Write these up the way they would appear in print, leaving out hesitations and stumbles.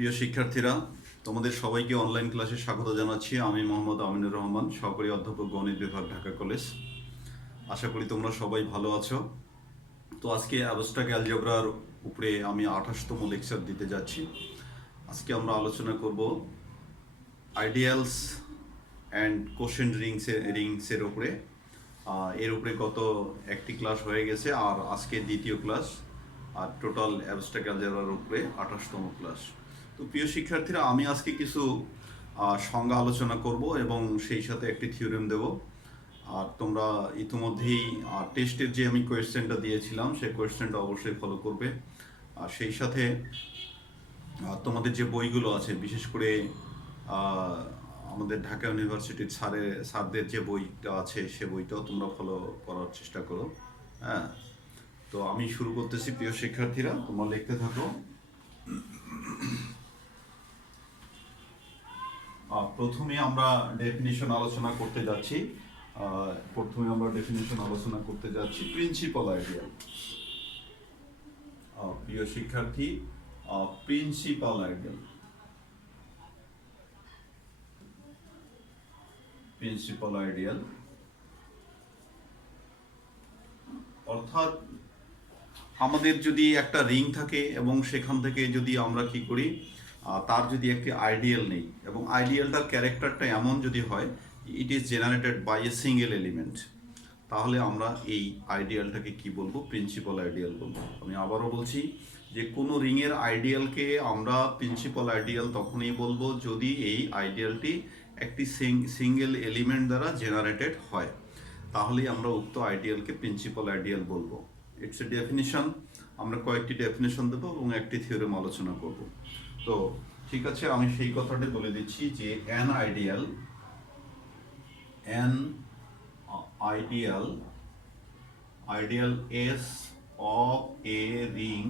প্রিয় শিক্ষার্থীরা, তোমাদের সবাইকে অনলাইন ক্লাসে স্বাগত জানাচ্ছি। আমি মোহাম্মদ আমিনুর রহমান, সহকারী অধ্যাপক, গণিত বিভাগ, ঢাকা কলেজ। আশা করি তোমরা সবাই ভালো আছো। তো আজকে অ্যাবস্ট্রাক্ট অ্যালজেব্রার উপরে আমি 28তম লেকচার দিতে যাচ্ছি। আজকে আমরা আলোচনা করব আইডিয়ালস অ্যান্ড কোশেন্ট রিংসের উপরে। এর উপরে গত একটি ক্লাস হয়ে গেছে, আর আজকে দ্বিতীয় ক্লাস, আর টোটাল অ্যাবস্ট্রাক্ট অ্যালজেব্রার উপরে 28তম ক্লাস। তো প্রিয় শিক্ষার্থীরা, আমি আজকে কিছু সংজ্ঞা আলোচনা করব এবং সেই সাথে একটি থিওরেম দেব। আর তোমরা ইতিমধ্যেই টেস্টের যে আমি কোয়েশ্চেনটা দিয়েছিলাম সেই কোয়েশ্চেনটা অবশ্যই ফলো করবে। আর সেই সাথে তোমাদের যে বইগুলো আছে, বিশেষ করে আমাদের ঢাকা ইউনিভার্সিটির স্যারদের যে বইটা আছে সে বইটাও তোমরা ফলো করার চেষ্টা করো। হ্যাঁ, তো আমি শুরু করতেছি। প্রিয় শিক্ষার্থীরা, তোমরা লিখতে থাকো। প্রথমে আমরা ডেফিনিশন আলোচনা করতে যাচ্ছি। Principal ideal. প্রিয় শিক্ষার্থী, প্রিন্সিপাল আইডিয়াল অর্থাৎ আমাদের যদি একটা রিং থাকে এবং সেখান থেকে যদি আমরা কি করি, তার যদি একটি আইডিয়াল নেই এবং আইডিয়ালটার ক্যারেক্টারটা এমন যদি হয় it is generated by a single element, তাহলে আমরা এই আইডিয়ালটাকে কি বলবো? প্রিন্সিপাল আইডিয়াল বলবো। আমি আবারও বলছি যে কোনো রিংয়ের আইডিয়ালকে আমরা প্রিন্সিপাল আইডিয়াল তখনই বলবো যদি এই আইডিয়ালটি একটি সিঙ্গেল এলিমেন্ট দ্বারা জেনারেটেড হয়, তাহলেই আমরা উক্ত আইডিয়ালকে প্রিন্সিপাল আইডিয়াল বলবো। It's a definition. আমরা কয়েকটি ডেফিনেশন দেবো এবং একটি থিওরেম আলোচনা করব। তো ঠিক আছে, আমি সেই কথাটি বলে দিচ্ছি যে an ideal S of a ring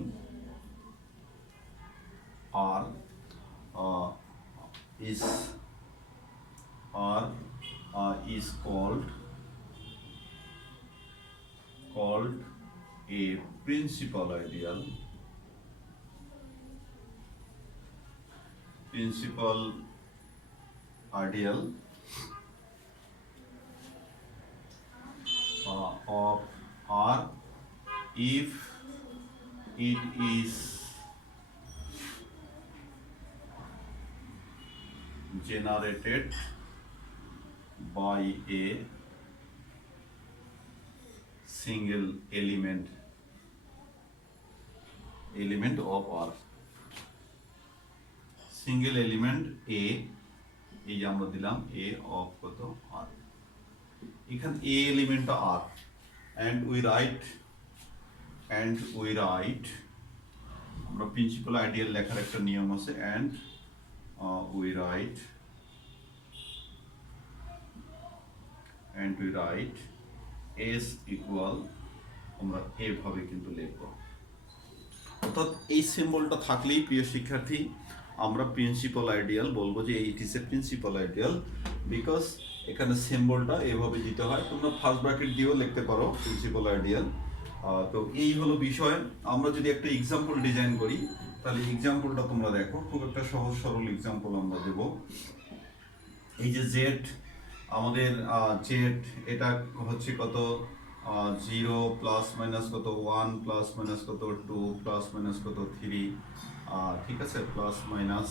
are is called a principal ideal. Of R if it is generated by a single element of R. Single element A, এই যে আমরা দিলাম A of কত R, এখানে A এলিমেন্টটা R, and we write আমরা principal ideal লেখার একটা নিয়ম আছে, and we write S equal, আমরা এভাবে কিন্তু লিখব। অর্থাৎ এই সিম্বলটা থাকলেই প্রিয় শিক্ষার্থী আমরা প্রিন্সিপাল আইডিয়াল বলবো যে it is a principal ideal, because এখানে সিম্বলটা এভাবে দিতে হয়। তোমরা ফার্স্ট ব্র্যাকেট দিয়েও লিখতে পারো প্রিন্সিপাল আইডিয়াল। তো এই হলো বিষয়। আমরা যদি একটা এক্সাম্পল ডিজাইন করি, তাহলে এক্সাম্পলটা তোমরা দেখো, খুব একটা সহজ সরল এক্সাম্পল আমরা দেব। এই যে জেড, আমাদের জেড এটা হচ্ছে কত 0 প্লাস মাইনাস কত 1 প্লাস মাইনাস কত 2 প্লাস মাইনাস কত 3, ঠিক আছে, plus minus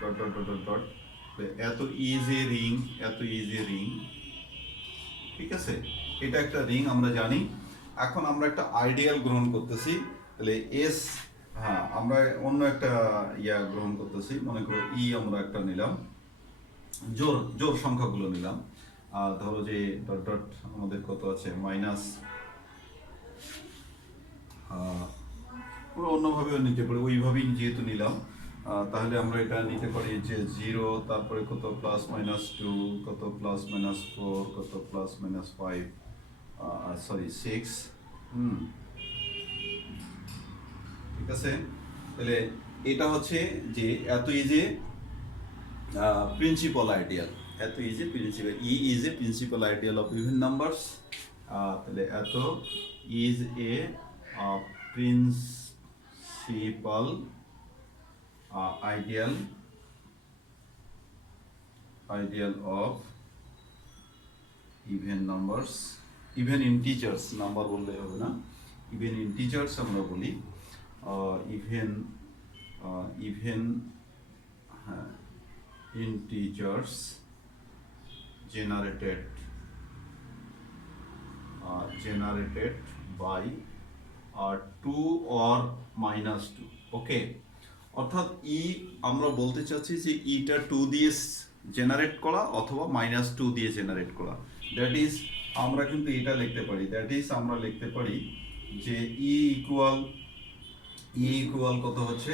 dot dot dot dot dot. এত ইজি রিং, ঠিক আছে, এটা একটা রিং আমরা জানি। এখন আমরা একটা আইডিয়াল গ্রহণ করতেছি, তাহলে এস, হ্যাঁ আমরা অন্য একটা গ্রহণ করতেছি, মনে করো আমরা একটা নিলাম, জোর সংখ্যাগুলো নিলাম। ধরো যে ডট ডট আমাদের কত আছে মাইনাস, পুরো অন্যভাবেও নিতে পারি, ওইভাবেই যেহেতু নিলাম, তাহলে আমরা এটা নিতে পারি যে 0, তারপরে কত প্লাস মাইনাস 2, কত প্লাস মাইনাস 4, কত প্লাস মাইনাস 5, সরি 6। ঠিক আছে, তাহলে এটা হচ্ছে যে এত easy principal ideal, E is a principal ideal of even numbers. তাহলে এত is a principal ideal of even numbers, even integers, number বললে হবে না, even integers আমরা বলি, even integers generated by 2 or -2, ওকে। অর্থাৎ আমরা বলতে চাচ্ছি যে ইটা 2 দিয়ে জেনারেট করা অথবা -2 দিয়ে জেনারেট করা, দ্যাট ইজ আমরা কিন্তু এটা লিখতে পারি, দ্যাট ইজ আমরা লিখতে পারি যে ইকুয়াল কত হচ্ছে,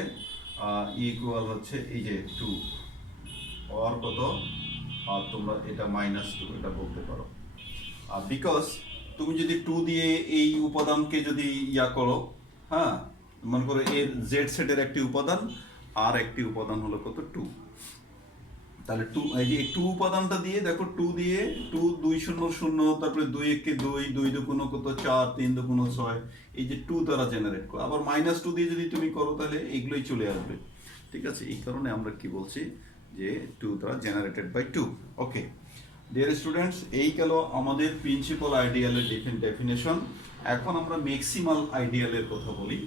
ইকুয়াল হচ্ছে এই যে 2 or কত, আর তোমরা এটা -2 এটা বলতে পারো। বিকজ তুমি যদি 2 দিয়ে এই উপাদানকে যদি করো, হ্যাঁ, মনে করো এর জেড সেটের একটি উপাদান আর একটি উপাদান হলো কত 2, তাহলে 2 এই যে 2 উপাদানটা দিয়ে দেখো 2 দিয়ে 2 2 0 0, তারপরে 2 1 কে 2 2 দুগুণ কত 4 3 দুগুণ 6, এই যে 2 দ্বারা জেনারেট করো। আবার -2 দিয়ে যদি তুমি করো তাহলে এগুলোই চলে আসবে, ঠিক আছে। এই কারণে আমরা কি বলছি যে 2 দ্বারা generated by 2, okay. Dear students, এই গেল আমাদের প্রিন্সিপাল আইডিয়ালের ডেফিনেশন। এখন আমরা ম্যাক্সিমাল আইডিয়ালের কথা বলি।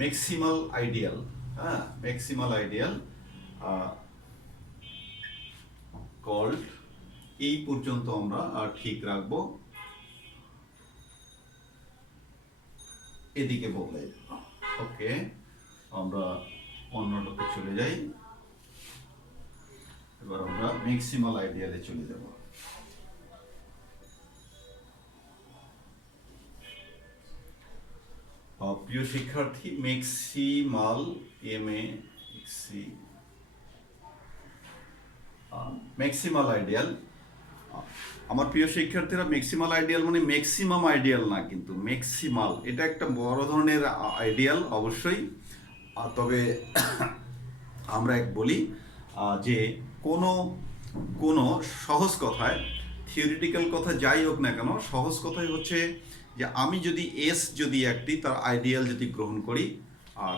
ম্যাক্সিমাল আইডিয়াল, হ্যাঁ, ম্যাক্সিমাল আইডিয়াল কল্ড, এই পর্যন্ত আমরা ঠিক রাখবো, এদিকে বলে, ওকে। আমরা অন্যটাতে চলে যাই, এবার আমরা ম্যাক্সিমাল আইডিয়ালে চলে যাব। প্রিয় শিক্ষার্থী, ম্যাক্সিমাল ম্যাক্সিমাল আইডিয়াল, আমার প্রিয় শিক্ষার্থীরা, ম্যাক্সিমাল আইডিয়াল মানে ম্যাক্সিমাম আইডিয়াল না, কিন্তু ম্যাক্সিমাল এটা একটা বড় ধরনের আইডিয়াল অবশ্যই। তবে আমরা বলি যে কোনো সহজ কথায়, থিওরিটিক্যাল কথা যাই হোক না কেন, সহজ কথাই হচ্ছে যে আমি যদি এস যদি একটি তার আইডিয়াল যদি গ্রহণ করি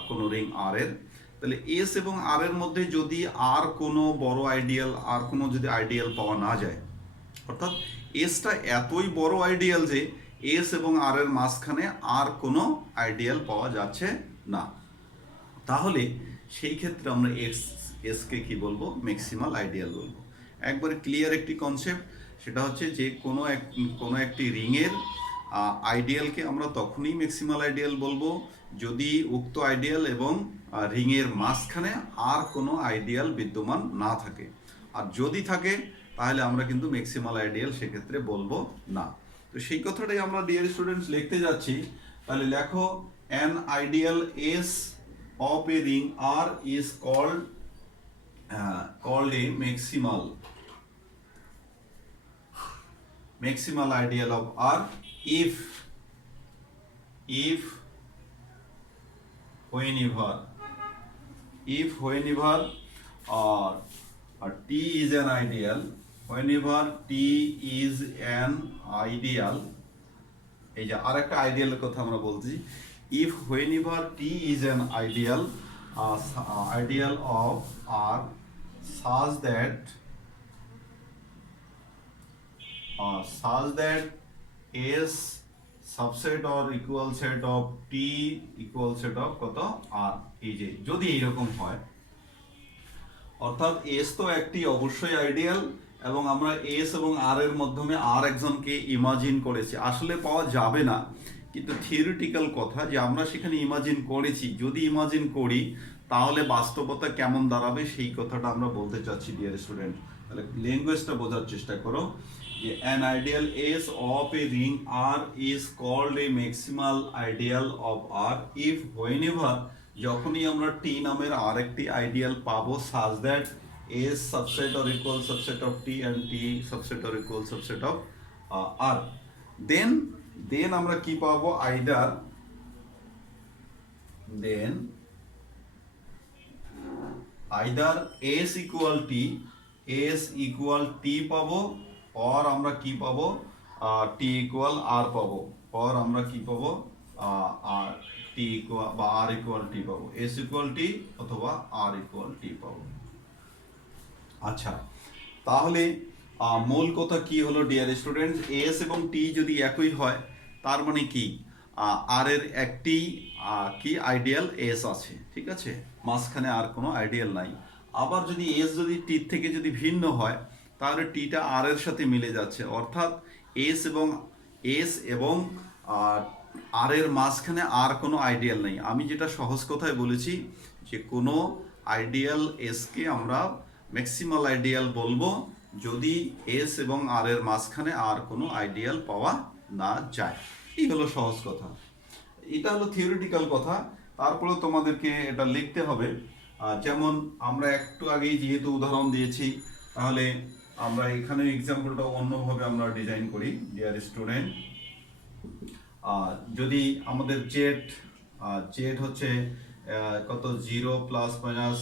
কোনো রিং আর এর, তাহলে এস এবং আর এর মধ্যে যদি আর কোনো বড় আইডিয়াল, আর কোনো যদি আইডিয়াল পাওয়া না যায়, অর্থাৎ এসটা এতই বড় আইডিয়াল যে এস এবং আর এর মাঝখানে আর কোনো আইডিয়াল পাওয়া যাচ্ছে না, তাহলে সেই ক্ষেত্রে আমরা এসকে কি বলবো, ম্যাক্সিমাল আইডিয়াল বলবো। একবারে ক্লিয়ার একটি কনসেপ্ট, সেটা হচ্ছে যে কোনো একটি রিংয়ের আইডিয়ালকে আমরা তখনই ম্যাক্সিমাল আইডিয়াল বলবো যদি উক্ত আইডিয়াল এবং রিংয়ের মাঝখানে আর কোনো আইডিয়াল বিদ্যমান না থাকে, আর যদি থাকে তাহলে আমরা কিন্তু ম্যাক্সিমাল আইডিয়াল সেক্ষেত্রে বলবো না। তো সেই কথাটাই আমরা ডিয়ার স্টুডেন্টস লিখতে যাচ্ছি। তাহলে লেখো, an ideal S of a ring R is called a maximal ideal of R if whenever T is an ideal, whenever T is an ideal, এই যে আরেকটা আইডিয়ালের কথা আমরা বলছি, if whenever T is an ideal of R such that S subset or equal set of T equal set of কত R, এই যে যদি এইরকম হয়, অর্থাৎ S তো একটি অবশ্যই আইডিয়াল, এবং আমরা S এবং R এর মাধ্যমে আর একজনকে ইমাজিন করেছি, আসলে পাওয়া যাবে না, কিন্তু থিওরিটিক্যাল কথা যে আমরা সেখানে ইমাজিন করেছি, যদি ইমাজিন করি তাহলে বাস্তবতা কেমন দাঁড়াবে সেই কথাটা আমরা বলতে চাচ্ছি ডিয়ার স্টুডেন্ট। তাহলে ল্যাঙ্গুয়েজটা বোঝার চেষ্টা করো যে an ideal S of a ring R is called a maximal ideal of R if whenever, যখনই আমরা টি নামের আরেকটি আইডিয়াল পাবো such that S subset or equal subset of T and T subset or equal subset of R, then আমরা কি পাবো, either S equal টি পাবো, or আমরা কি পাবো, টি ইকুয়াল আর পাবো, অর আমরা কি পাবো, আর টি ইকুয়াল বা আর ইকুয়াল টি পাবো, এস ইকুয়াল টি অথবা আর ইকুয়াল টি পাবো। আচ্ছা, তাহলে মূল কথা কি হলো ডিয়ার স্টুডেন্টস, এস এবং টি যদি একই হয় তার মানে কি আর এর একটি কি আইডিয়াল এস আছে, ঠিক আছে, মাঝখানে আর কোনো আইডিয়াল নাই। আবার যদি এস যদি টির থেকে যদি ভিন্ন হয় তাহলে টিটা আর এর সাথে মিলে যাচ্ছে, অর্থাৎ এস এবং আর এর মাঝখানে আর কোনো আইডিয়াল নেই। আমি যেটা সহজ কথায় বলেছি যে কোনো আইডিয়াল এসকে আমরা ম্যাক্সিমাল আইডিয়াল বলবো যদি এস এবং আর এর মাঝখানে আর কোনো আইডিয়াল পাওয়া না যায়। এই হলো সহজ কথা, এটা হলো থিওরিটিক্যাল কথা। তারপরে তোমাদেরকে এটা লিখতে হবে। যেমন আমরা একটু আগেই যেহেতু উদাহরণ দিয়েছি, তাহলে আমরা এখানে এক্সাম্পলটা অন্যভাবে আমরা ডিজাইন করি ডিয়ার স্টুডেন্ট। যদি আমাদের জেড হচ্ছে কত 0 প্লাস মাইনাস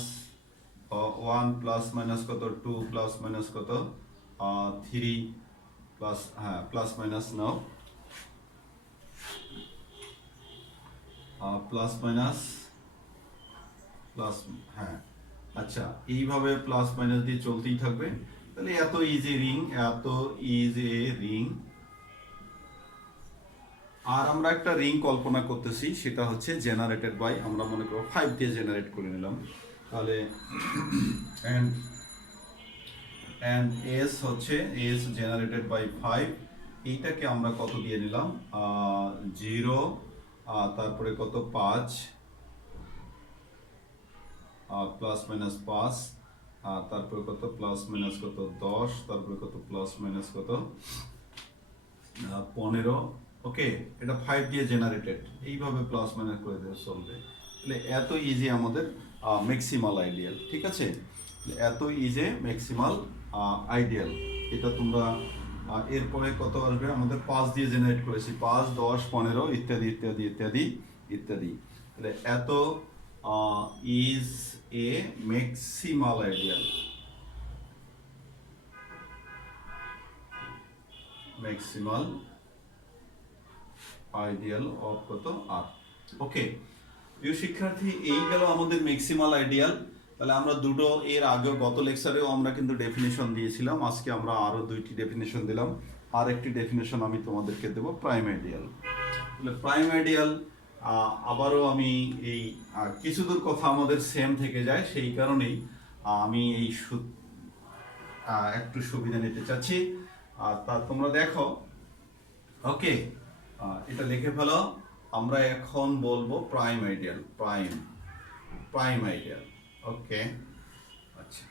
1 প্লাস মাইনাস কত 2 প্লাস মাইনাস কত 3 প্লাস প্লাস মাইনাস নাও প্লাস মাইনাস প্লাস আচ্ছা, এইভাবে প্লাস মাইনাস দিয়ে চলতেই থাকবে। তাহলে এত ইজ এ রিং। আর আমরা একটা রিং কল্পনা করতেছি, সেটা হচ্ছে জেনারেটেড বাই, আমরা মনে করো 5 দিয়ে জেনারেট করে নিলাম। তাহলে and s হচ্ছে s জেনারেটেড বাই 5, এইটাকে আমরা কত দিয়ে নিলাম 0, তারপরে কত 5 প্লাস মাইনাস 5, তারপরে কত প্লাস মাইনাস কত 10, তারপরে কত প্লাস মাইনাস কত 15। ওকে, এটা 5 দিয়ে জেনারেটেড, এইভাবে প্লাস মাইনাস করে দেওয়া চলবে। তাহলে এত ইজি আমাদের ম্যাক্সিমাল আইডিয়াল, ঠিক আছে, এত ইজি ম্যাক্সিমাল আইডিয়াল। এটা তোমরা এরপরে কত আসবে, আমাদের 5 দিয়ে জেনারেট করেছি, 5, 10, 15 ইত্যাদি ইত্যাদি ইত্যাদি ইত্যাদি। তাহলে এত is a maximal ideal, maximal ideal of কত আর। ওকে প্রিয় শিক্ষার্থী, এই গেল আমাদের ম্যাক্সিমাল আইডিয়াল। তাহলে আমরা দুটো এর আগে গত লেকচারেও আমরা কিন্তু ডেফিনেশন দিয়েছিলাম, আজকে আমরা আরো 2টি ডেফিনেশন দিলাম। আর একটি ডেফিনেশন আমি তোমাদেরকে দেব প্রাইম আইডিয়াল। তাহলে প্রাইম আইডিয়াল আবারও আমি এই কিছু দূর কথা আমাদের সেম থেকে যায়, সেই কারণেই আমি এই একটু সুবিধা নিতে চাচ্ছি। তা তোমরা দেখো, ওকে এটা লিখে ফেলো। আমরা এখন বলবো প্রাইম আইডিয়াল, প্রাইম আইডিয়াল। ওকে আচ্ছা,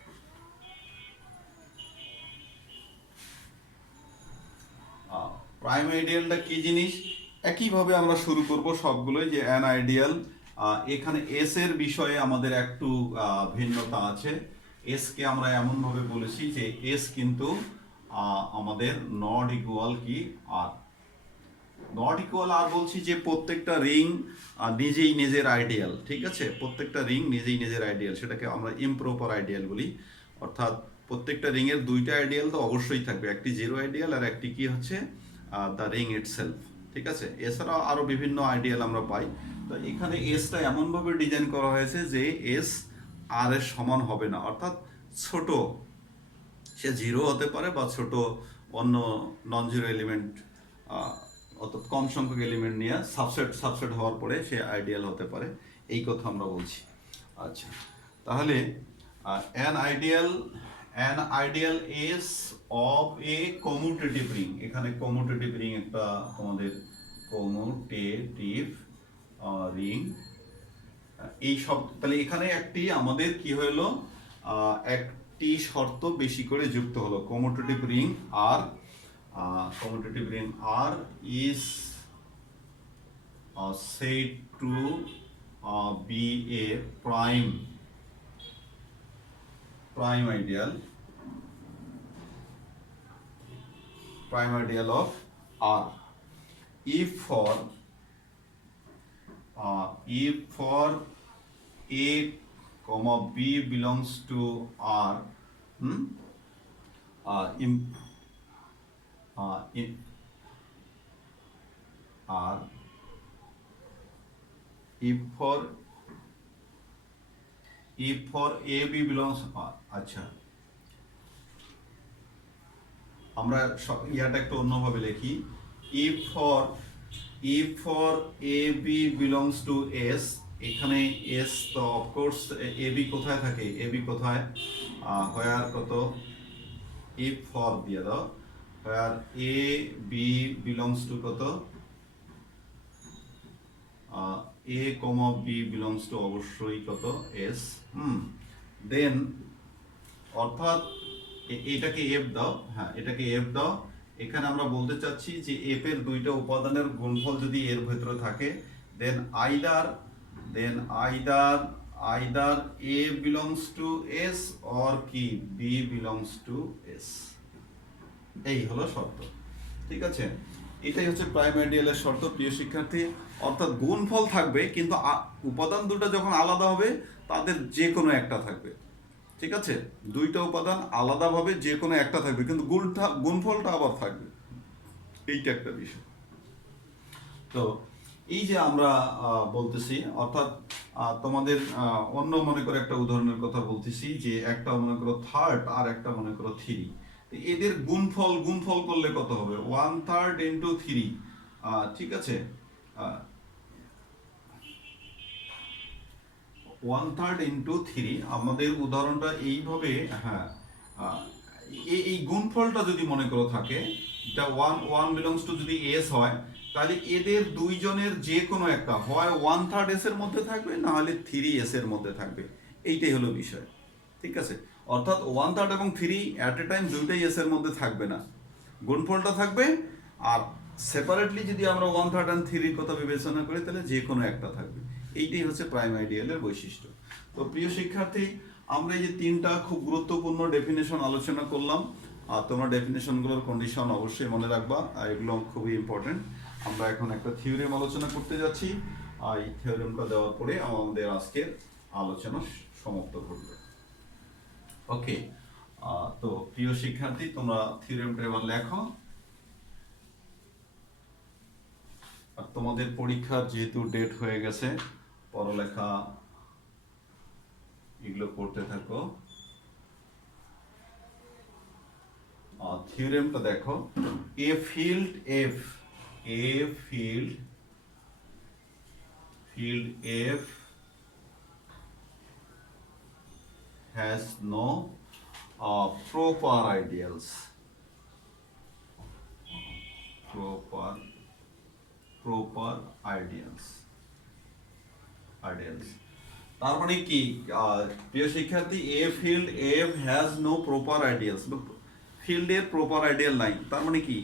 প্রাইম আইডিয়ালটা কি জিনিস, একইভাবে আমরা শুরু করব সবগুলোই, যে অ্যান আইডিয়াল। এখানে এস এর বিষয়ে আমাদের একটু ভিন্নতা আছে। এস কে আমরা এমন ভাবে বলেছি যে এস কিন্তু আমাদের নট ইকুয়াল কি আর, নট ইকুয়াল আর বলছি যে প্রত্যেকটা রিং নিজেই নিজের আইডিয়াল, ঠিক আছে, প্রত্যেকটা রিং নিজেই নিজের আইডিয়াল, সেটাকে আমরা ইমপ্রপার আইডিয়াল বলি। অর্থাৎ প্রত্যেকটা রিং এর দুইটা আইডিয়াল তো অবশ্যই থাকবে, একটি জিরো আইডিয়াল আর একটি কি হচ্ছে দ্য রিং ইটসেলফ, ঠিক আছে। এছাড়াও আরো বিভিন্ন আইডিয়াল আমরা পাই। তো এখানে এসটা এমনভাবে ডিজাইন করা হয়েছে যে এস আর এর সমান হবে না, অর্থাৎ ছোট, সে জিরো হতে পারে বা ছোট অন্য নন জিরো এলিমেন্ট, অর্থাৎ কম সংখ্যক এলিমেন্ট নিয়ে সাবসেট হওয়ার পরে সে আইডিয়াল হতে পারে, এই কথা আমরা বলছি। আচ্ছা, তাহলে an ideal S of A commutative ring, এখানে কমিউটেটিভ রিং একটা তোমাদের কমিউটেটিভ রিং, এই সব, তাহলে এখানে একটি আমাদের কি হলো, একটি শর্ত বেশি করে যুক্ত হলো, commutative ring R commutative ring R is said to be a prime ideal of R if for A comma B belongs to R, if for AB belongs, আচ্ছা আমরা ইয়াটা একটু অন্যভাবে লিখি, if for AB belongs to S, এখানে S তো of course AB কোথায় থাকে, AB কোথায়, where কত, if for দিয়ে দাও, where AB belongs to কত, A, B belongs to অবশ্যই কত S, দেন অর্থাৎ এটাকে F দাও, হ্যাঁ এটাকে F দাও, এখানে আমরা বলতে চাচ্ছি যে F এর দুইটা উপাদানের গুণফল যদি এর ভেতরে থাকে, দেন either A belongs to S or কি B belongs to S, এই হলো শর্ত, ঠিক আছে। এটাই হচ্ছে প্রাইম আইডিয়ালের শর্ত প্রিয় শিক্ষার্থী, অর্থাৎ গুণফল থাকবে কিন্তু উপাদান দুটো যখন আলাদা হবে তাদের যে কোনো একটা থাকবে, ঠিক আছে, দুইটা উপাদান আলাদাভাবে যে কোনো একটা থাকবে কিন্তু গুণফলটা আবার থাকবে, এইটা একটা বিষয়। তো এই যে আমরা বলতেছি, অর্থাৎ তোমাদের অন্য মনে করে একটা উদাহরণের কথা বলতেছি, যে একটা মনে করো থার্ড আর একটা মনে করো থ্রি, এদের গুণফল করলে কত হবে, 1/3 into 3, ঠিক আছে, 1/3 into 3, আমাদের উদাহরণটা এইভাবে, হ্যাঁ এই গুণফলটা যদি মনে করো থাকে, এটা 1 belongs to যদি S হয়, তাহলে এদের দুইজনের যে কোনো একটা হয় 1/3 S এর মধ্যে থাকবে, না হলে 3 S এর মধ্যে থাকবে, এইটাই হলো বিষয়, ঠিক আছে। অর্থাৎ 1/3 এবং 3 অ্যাট এ টাইম দুইটাই S এর মধ্যে থাকবে না, গুণফলটা থাকবে, আর সেপারেটলি যদি আমরা 1/3 and 3 কথা বিবেচনা করি তাহলে যে কোনো একটা থাকবে, এইটাই হচ্ছে প্রাইম আইডিয়ালের বৈশিষ্ট্য। তো প্রিয় শিক্ষার্থী, আমরা এই যে তিনটা খুব গুরুত্বপূর্ণ ডেফিনেশন আলোচনা করলাম, আর তোমরা ডেফিনেশনগুলোর কন্ডিশন অবশ্যই মনে রাখবা, আর এগুলো খুবই ইম্পর্টেন্ট। আমরা এখন একটা থিওরেম আলোচনা করতে যাচ্ছি, আর এই থিওরেমটা দেওয়ার পরে আমাদের আজকের আলোচনা সমাপ্ত করবে। ওকে, তো প্রিয় শিক্ষার্থী, তোমরা থিওরেমটা এবার লেখো, আর তোমাদের পরীক্ষার যেহেতু ডেট হয়ে গেছে, পড়ালেখা এগুলো করতে থাকো। থিওরেমটা দেখো, এ field F has no proper ideals, তার মানে কি প্রিয় শিক্ষার্থী, F has no proper ideals, ফিল্ডের প্রপার আইডিয়াল নাই, তার মানে কি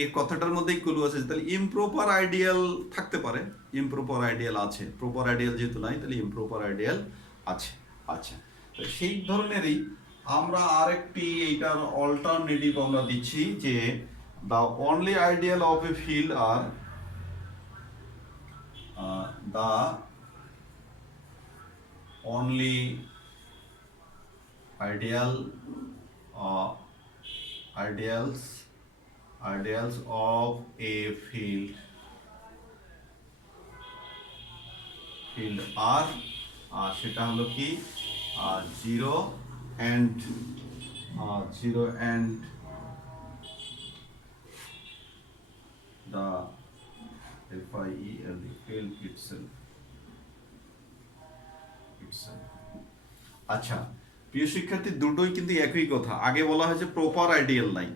এই কথাটার মধ্যেই ক্লু আছে, তাহলে ইমপ্রপার আইডিয়াল থাকতে পারে, ইমপ্রপার আইডিয়াল আছে, প্রপার আইডিয়াল যেহেতু নাই তাহলে ইমপ্রপার আইডিয়াল আছে। আচ্ছা, তো সেই ধরনেরই আমরা আরেকটি এইটার অল্টারনেটিভ আমরা দিচ্ছি, যে the only ideal of a field are the only ideals of a field are, সেটা হলো কি 0 and the field itself। আচ্ছা প্রিয় শিক্ষার্থী, দুটোই কিন্তু একই কথা, আগে বলা হয়েছে প্রপার আইডিয়াল নাই,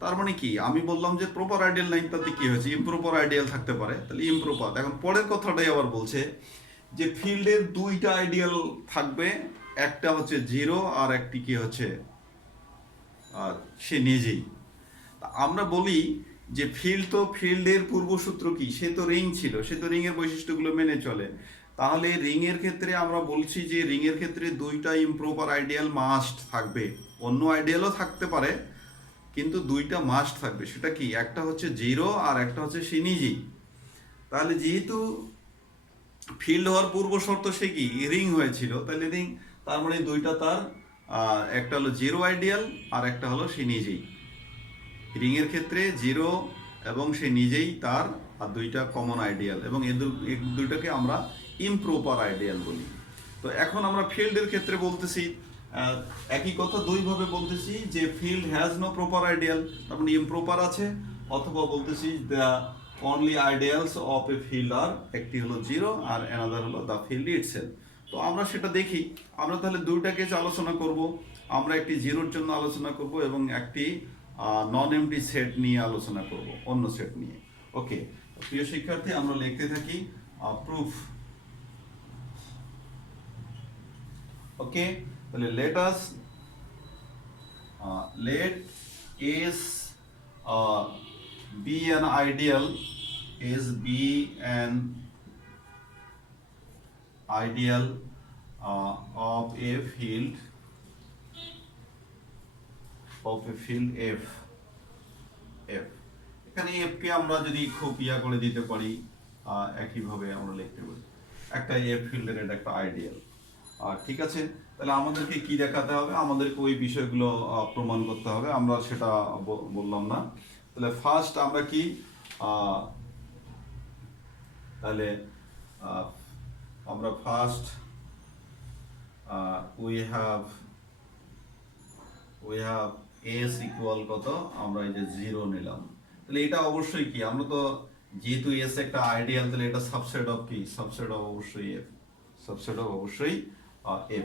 তার মানে কি আমি বললাম যে প্রপার আইডিয়াল নাই, তাতে কি হয়েছে ইমপ্রপার আইডিয়াল থাকতে পারে, তাহলে ইমপ্রপার। এখন পরের কথাটাই আবার বলছে যে ফিল্ডের দুইটা আইডিয়াল থাকবে, একটা হচ্ছে 0 আর একটি কি হচ্ছে সে নিজেই। আমরা বলি যে ফিল্ডের পূর্বসূত্র কি, সে তো রিং ছিল, সে তো রিং এর বৈশিষ্ট্যগুলো মেনে চলে, তাহলে রিং এর ক্ষেত্রে আমরা বলছি যে রিং এর ক্ষেত্রে দুইটা ইমপ্রপার আইডিয়াল মাস্ট থাকবে, অন্য আইডিয়ালও থাকতে পারে কিন্তু দুইটা মাস্ট থাকবে, সেটা কি একটা হচ্ছে 0 আর একটা হচ্ছে সে নিজেই। তাহলে যেহেতু ফিল্ড হওয়ার পূর্ব শর্ত সে কি রিং হয়েছিল, তাহলে রিং, তার মানে দুইটা তার একটা হলো 0 আইডিয়াল আর একটা হলো সে নিজেই। রিং এর ক্ষেত্রে 0 এবং সে নিজেই তার আর দুইটা কমন আইডিয়াল, এবং এই দুইটাকে আমরা ইমপ্রপার আইডিয়াল বলি। তো এখন আমরা ফিল্ডের ক্ষেত্রে বলতেছি একই কথা দুইভাবে বলতেছি, যে field has no proper ideal, তার মানে ইমপ্রপার আছে, অথবা বলতেছি the only ideals of a field are, একটি হলো জিরো আর অ্যানাদার হলো দ্য ফিল্ড ইটসেলফ। তো আমরা সেটা দেখি। আমরা তাহলে দুইটা কেস আলোচনা করব। আমরা একটি জিরোর জন্য আলোচনা করব এবং একটি নন এমটি সেট নিয়ে আলোচনা করব, অন্য সেট নিয়ে। ওকে, প্রিয় শিক্ষার্থী, আমরা লিখতে থাকি প্রুফ। ওকে, তাহলে let S be an ideal, S be an ideal of a field F। এখানে F কে আমরা যদি খুব করে দিতে পারি, একইভাবে আমরা লিখতে পারি একটা F ফিল্ডের এটা একটা আইডিয়াল। ঠিক আছে, তাহলে আমাদেরকে কি দেখাতে হবে, আমাদেরকে ওই বিষয়গুলো প্রমাণ করতে হবে, আমরা সেটা বললাম না। তাহলে ফার্স্ট আমরা কি তাহলে আমরা first we have S equal কত, আমরা এই যে 0 নিলাম। তাহলে এটা অবশ্যই কি, আমরা তো যেহেতু S একটা আইডিয়াল, তাহলে এটা সাবসেট অফ কি, সাবসেট অফ অবশ্যই F, সাবসেট অফ অবশ্যই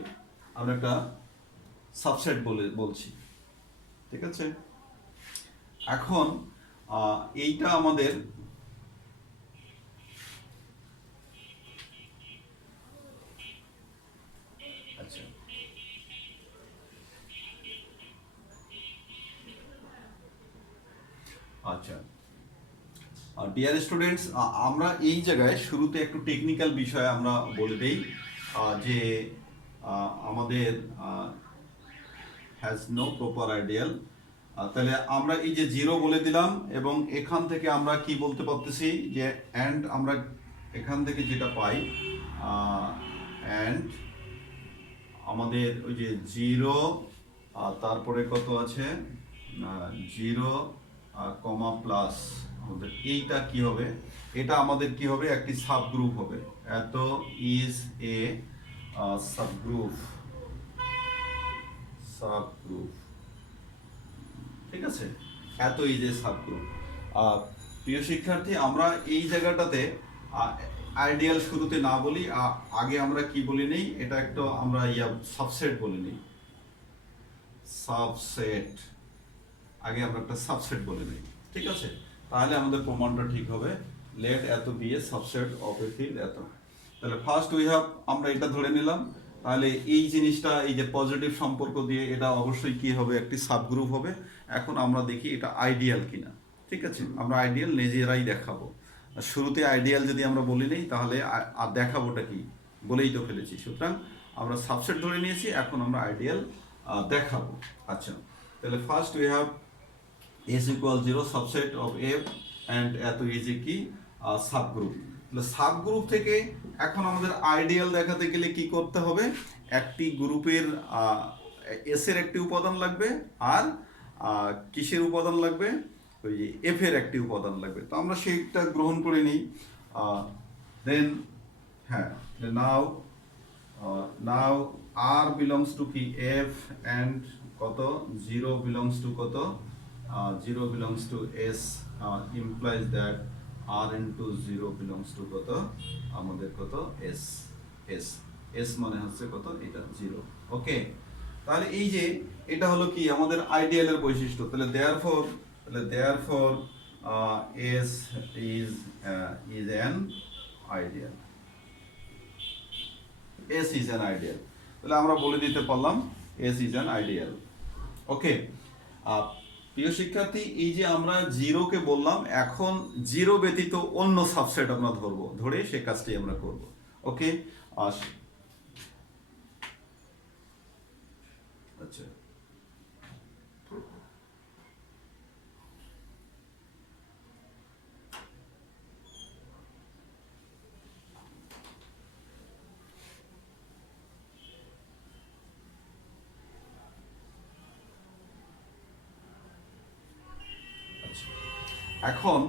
F। আমরা একটা সাবসেট বলছি, ঠিক আছে। এখন এইটা আমাদের আচ্ছা আচ্ছা ডিয়ার স্টুডেন্টস, আমরা এই জায়গায় শুরুতে একটু টেকনিক্যাল বিষয় আমরা বলে দেই, যে আমাদের হ্যাজ নো প্রপার আইডিয়াল। তাহলে আমরা এই যে 0 বলে দিলাম, এবং এখান থেকে আমরা কি বলতে পারতেছি, যে অ্যান্ড আমরা এখান থেকে যেটা পাই, অ্যান্ড আমাদের ওই যে 0 তারপরে কত আছে 0 কমা প্লাস, আমাদের এইটা কি হবে, এটা আমাদের কি হবে, একটি সাবগ্রুপ হবে। এত ইজ এ সাবগ্রুপ, ঠিক আছে, এত ইজ এ সাবগ্রুপ। প্রিয় শিক্ষার্থী, আমরা এই জায়গাটাতে আইডিয়াল শুরুতে না বলি, আগে আমরা কি বলি নেই, এটা একটা আমরা সাবসেট বলে নিই, সাবসেট, আগে আমরা একটা সাবসেট বলে নিই, ঠিক আছে, তাহলে আমাদের প্রমাণটা ঠিক হবে। লেট এত be a subset of a field এত। তাহলে ফার্স্ট উই হ্যাভ, আমরা এটা ধরে নিলাম। তাহলে এই জিনিসটা, এই যে পজিটিভ সম্পর্ক দিয়ে, এটা অবশ্যই কি হবে, একটি সাবগ্রুপ হবে। এখন আমরা দেখি এটা আইডিয়াল কিনা, ঠিক আছে, আমরা আইডিয়াল নিজেরাই দেখাবো। শুরুতে আইডিয়াল যদি আমরা বলি নেই, তাহলে আর দেখাবোটা কি, বলেই তো ফেলেছি। সুতরাং আমরা সাবসেট ধরে নিয়েছি, এখন আমরা আইডিয়াল দেখাবো। আচ্ছা, তাহলে first we have S equal 0 subset of F and এত ইজ কি সাবগ্রুপ। তাহলে সাবগ্রুপ থেকে এখন আমাদের আইডিয়াল দেখাতে গেলে কি করতে হবে, একটি গ্রুপের S এর একটি উপাদান লাগবে, আর কিসের উপাদান লাগবে, ওই যে F এর একটি উপাদান লাগবে। তো আমরা সেইটা গ্রহণ করে নিই। দেন হ্যাঁ, নাও R belongs to কি F and কত 0 belongs to কত 0 belongs to S, implies that R into 0 belongs to কত আমাদের কত S মানে হচ্ছে কত, এটা 0। ওকে, তাহলে এই যে এটা হলো কি আমাদের আইডিয়ালের বৈশিষ্ট্য। তাহলে therefore S is an ideal, S is an ideal। তাহলে আমরা বলে দিতে পারলাম S is an ideal। ওকে, প্রিয় শিক্ষার্থী, এই যে আমরা 0 কে বললাম, এখন 0 ব্যতীত অন্য সাবসেট আমরা ধরে সে কাজটি আমরা করব। ওকে, আচ্ছা এখন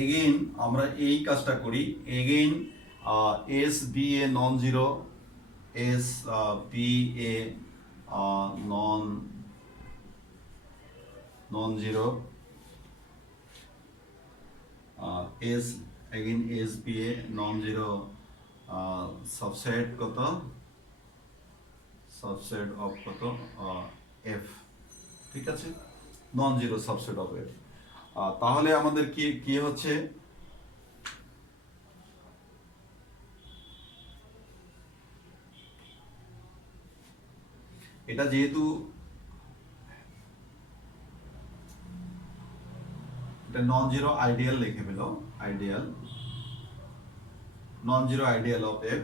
এগেইন আমরা এই কাজটা করি, again S be a non zero, S be a non zero, S again S be a non zero subset কত, সাবসেট অফ কত এফ, ঠিক আছে, non zero subset of F. তাহলে আমাদের কি কি হচ্ছে, এটা যেহেতু এটা নন জিরো আইডিয়াল লিখে পেল, ideal non zero ideal of F,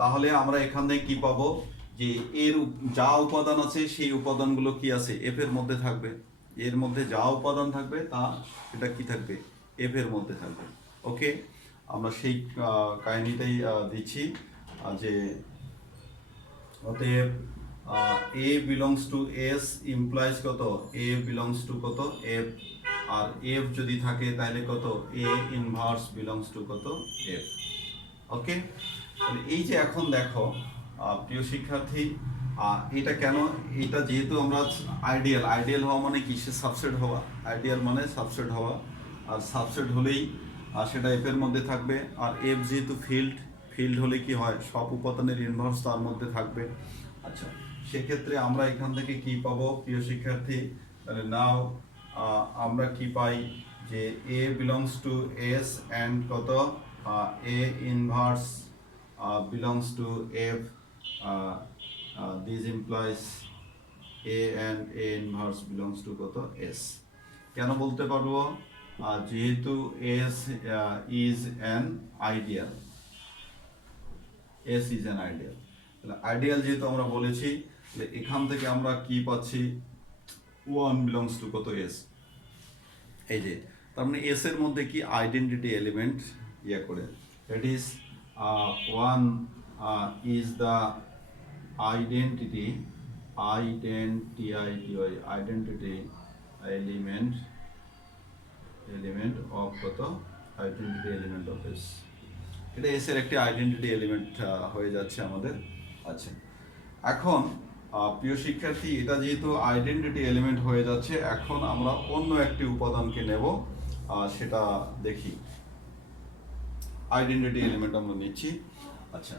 তাহলে আমরা এখান থেকে কি পাবো, যে এর যা উপাদান আছে সেই উপাদানগুলো কি আছে এফ এর মধ্যে থাকবে, এর মধ্যে যা উপাদান থাকবে তা এটা কি থাকবে এফ এর মধ্যে থাকবে। ওকে, আমরা সেই কাহিনীটাই দিচ্ছি, যে অতএব এ বিলংস টু এস ইমপ্লাইজ কত, এ বিলংস টু কত এফ, আর এফ যদি থাকে তাহলে কত এ ইনভার্স বিলংস টু কত এফ। ওকে, তাহলে এই যে এখন দেখো প্রিয় শিক্ষার্থী, এটা কেন, এটা যেহেতু আমরা আইডিয়াল, আইডিয়াল হওয়া মানে কি, সে সাবসেট হওয়া, আইডিয়াল মানে সাবসেট হওয়া, আর সাবসেট হলেই সেটা এফ এর মধ্যে থাকবে, আর এফ যেহেতু ফিল্ড, ফিল্ড হলে কি হয় সব উপাদানের ইনভার্স তার মধ্যে থাকবে। আচ্ছা, সেক্ষেত্রে আমরা এখান থেকে কি পাবো প্রিয় শিক্ষার্থী, তাহলে নাও আমরা কি পাই, যে a belongs to S and কত a inverse belongs to F, this implies a and a inverse belongs to কত এস। কেন বলতে পারবো, যেহেতু S is an ideal, S is an ideal, তাহলে আইডিয়াল যেহেতু আমরা বলেছি, তাহলে এখান থেকে আমরা কি পাচ্ছি, ওয়ান বিলংস টু কত এস, এই যে তার মানে এস এর মধ্যে কি আইডেন্টিটি এলিমেন্ট ইয়ে করে, that is one is the identity, identity element, element of কত, আইডেন্টিটি এলিমেন্ট অফ এস, এটা এস এর একটি আইডেন্টিটি এলিমেন্ট হয়ে যাচ্ছে আমাদের। আচ্ছা, এখন প্রিয় শিক্ষার্থী, এটা যেহেতু আইডেন্টিটি এলিমেন্ট হয়ে যাচ্ছে, এখন আমরা অন্য একটি উপাদানকে নেব, সেটা দেখি, আইডেন্টিটি এলিমেন্ট আমরা নিচ্ছি। আচ্ছা,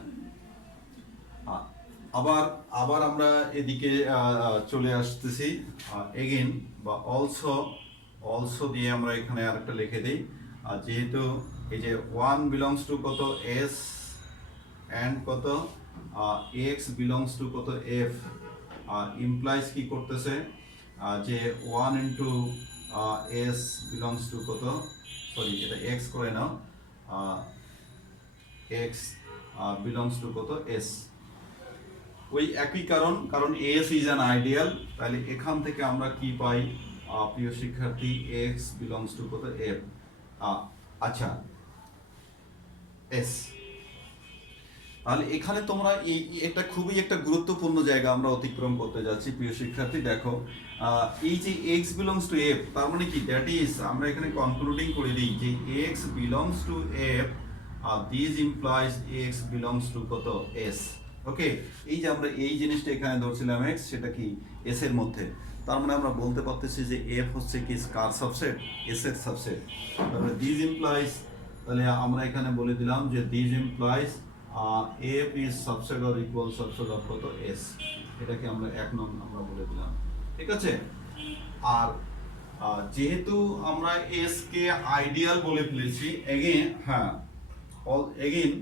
আবার আবার আমরা এদিকে চলে আসতেছি, এগেন বা অলসো, অলসো দিয়ে আমরা এখানে আরেকটা লিখে দিই, যেহেতু এই যে ওয়ান বিলংস টু কত এস অ্যান্ড কত এক্স বিলংস টু কত এফ, ইমপ্লাইজ কি করতেছে, যে one into S belongs to কত, সরি এটা এক্স করে নাও, এক্স বিলংস টু কত এস, ওই একই কারণ, কারণ এস ইজ অ্যান আইডিয়াল, তাহলে এখান থেকে আমরা কি পাই প্রিয় শিক্ষার্থী, এক্স বিলংস টু কত এফ। আচ্ছা, এস, তাহলে এখানে তোমরা এটা খুবই একটা গুরুত্বপূর্ণ জায়গা আমরা অতিক্রম করতে যাচ্ছি প্রিয় শিক্ষার্থী। দেখো এই যে এক্স বিলংস টু এফ, তার মানে কি, দ্যাট ইজ আমরা এখানে কনক্লুডিং করে দিই যে x belongs to F, this implies x belongs to কত এস। ওকে, এই যে আমরা এই জিনিসটা এখানে ধরছিলাম এক্স, সেটা কি এস এর মধ্যে, তার মানে আমরা বলতে পারতেছি যে এফ হচ্ছে কি কার সাবসেট, এস এর সাবসেট, তাহলে দিস ইমপ্লাইজ, তাহলে আমরা এখানে বলে দিলাম যে this implies F is subset or equal subset of কত এস, এটাকে আমরা এক নং আমরা বলে দিলাম, ঠিক আছে। আর যেহেতু আমরা এস কে আইডিয়াল বলে ফেলেছি, এগেইন হ্যাঁ, again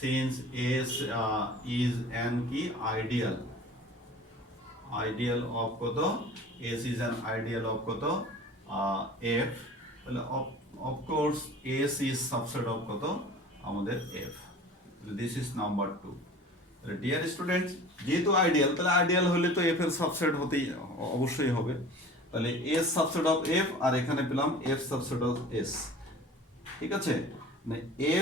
since s is an কি আইডিয়াল, আইডিয়াল অফ কত, s is an ideal of কত f, তাহলে of course s is subset of কত আমাদের f, this is number 2। তাহলে ডিয়ার স্টুডেন্টস, যেহেতু আইডিয়াল, তাহলে আইডিয়াল হলে তো f এর সাবসেট হতেই অবশ্যই হবে, তাহলে s সাবসেট অফ f, আর এখানে পেলাম f সাবসেট অফ s, ঠিক আছে,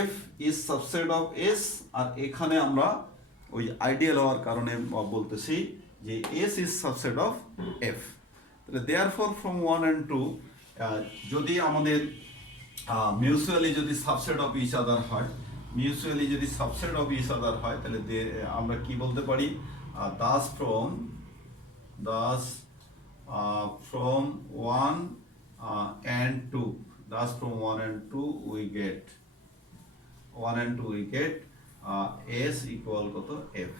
f is subset of s, আর এখানে আমরা ওই আইডিয়াল হওয়ার কারণে বলতেছি যে S is subset of F. তাহলে দেয়ারফর ফ্রম 1 and 2 যদি আমাদের মিউচুয়ালি যদি সাবসেট অফ ইচ আদার হয়, মিউচুয়ালি যদি সাবসেট অফ ইচ আদার হয়, তাহলে আমরা কি বলতে পারি, Das from 1 and 2, thus from 1 and 2 we get s equal কত f,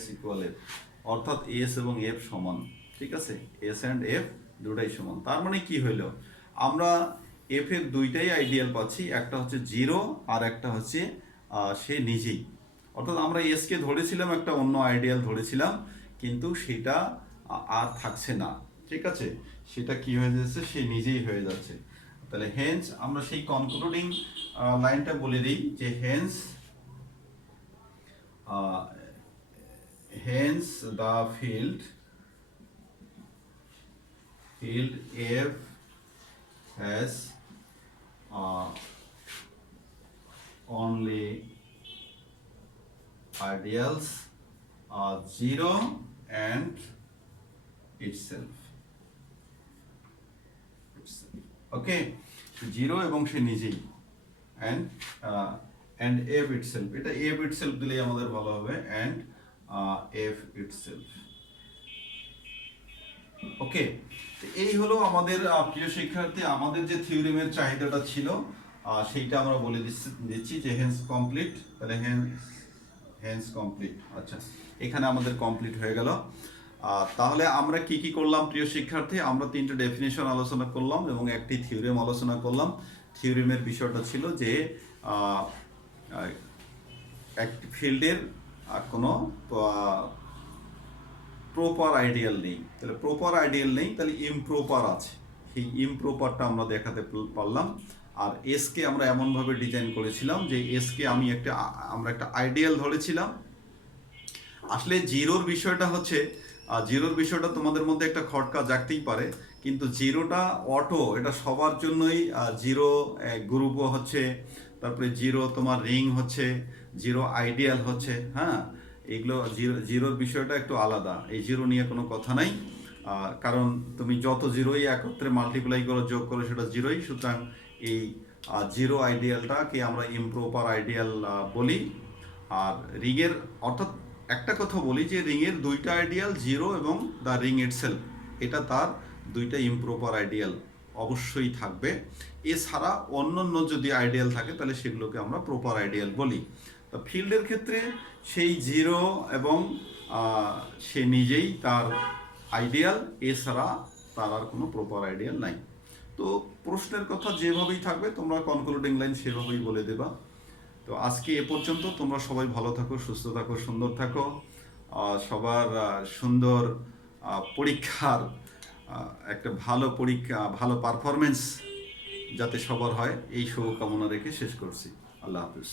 s equal f, অর্থাৎ s এবং f সমান, ঠিক আছে, s and f দুটাই সমান। তার মানে কি হইলো, আমরা f এর দুইটাই আইডিয়াল পাচ্ছি, একটা হচ্ছে 0 আর একটা হচ্ছে সে নিজেই। অর্থাৎ আমরা s কে ধরেছিলাম একটা অন্য আইডিয়াল ধরেছিলাম, কিন্তু সেটা আর থাকছে না, ঠিক আছে, সেটা কি হয়ে যাচ্ছে, সে নিজেই হয়ে যাচ্ছে। তাহলে হেন্স আমরা সেই কনক্লুডিং লাইনটা বলে দিই যে hence the field F has only ideals 0 and itself, ওকে, 0 এবং সে নিজেই, and f itself, এটা f itself দিলেই আমাদের ভালো হবে, and f itself, ওকে। এই হলো আমাদের প্রিয় শিক্ষার্থী, আমাদের যে থিওরেমের চাহিদাটা ছিল সেইটা আমরা বলে দিচ্ছি যে হেন্স কমপ্লিট। তাহলে হেন্স কমপ্লিট, আচ্ছা, এখানে আমাদের কমপ্লিট হয়ে গেল। তাহলে আমরা কি কি করলাম প্রিয় শিক্ষার্থী, আমরা 3টে ডেফিনেশন আলোচনা করলাম এবং একটি থিওরেম আলোচনা করলাম। থিওরেমের বিষয়টা ছিল যে একটি ফিল্ডের কোনো প্রপার আইডিয়াল নেই, তাহলে প্রপার আইডিয়াল নেই, তাহলে ইমপ্রপার আছে, সেই ইমপ্রপারটা আমরা দেখাতে পারলাম। আর এসকে আমরা এমনভাবে ডিজাইন করেছিলাম যে এসকে আমরা একটা আইডিয়াল ধরেছিলাম। আসলে জিরোর বিষয়টা তোমাদের মধ্যে একটা খটকা জাগতেই পারে, কিন্তু জিরোটা অটো, এটা সবার জন্যই জিরো গ্রুপও হচ্ছে, তারপরে জিরো তোমার রিং হচ্ছে, জিরো আইডিয়াল হচ্ছে, হ্যাঁ, এগুলো জিরোর বিষয়টা একটু আলাদা, এই জিরো নিয়ে কোনো কথা নাই, কারণ তুমি যত জিরোই একত্রে মাল্টিপ্লাই করো, যোগ করো, সেটা জিরোই। সুতরাং এই জিরো আইডিয়ালটাকে আমরা ইমপ্রপার আইডিয়াল বলি। আর রিংয়ের, অর্থাৎ একটা কথা বলি যে রিংয়ের দুইটা আইডিয়াল, জিরো এবং দ্য রিং ইটসেলফ, এটা তার দুইটা ইমপ্রপার আইডিয়াল অবশ্যই থাকবে। এছাড়া অন্যান্য যদি আইডিয়াল থাকে তাহলে সেগুলোকে আমরা প্রপার আইডিয়াল বলি। তো ফিল্ডের ক্ষেত্রে সেই জিরো এবং সে নিজেই তার আইডিয়াল, এছাড়া তার আর কোনো প্রপার আইডিয়াল নাই। তো প্রশ্নের কথা যেভাবেই থাকবে তোমরা কনক্লুডিং লাইন সেভাবেই বলে দেবা। তো আজকে এ পর্যন্ত, তোমরা সবাই ভালো থাকো, সুস্থ থাকো, সুন্দর থাকো, সবার সুন্দর পরীক্ষার একটা ভালো পারফরমেন্স যাতে সবার হয়, এই শুভকামনা রেখে শেষ করছি। আল্লাহ হাফিজ।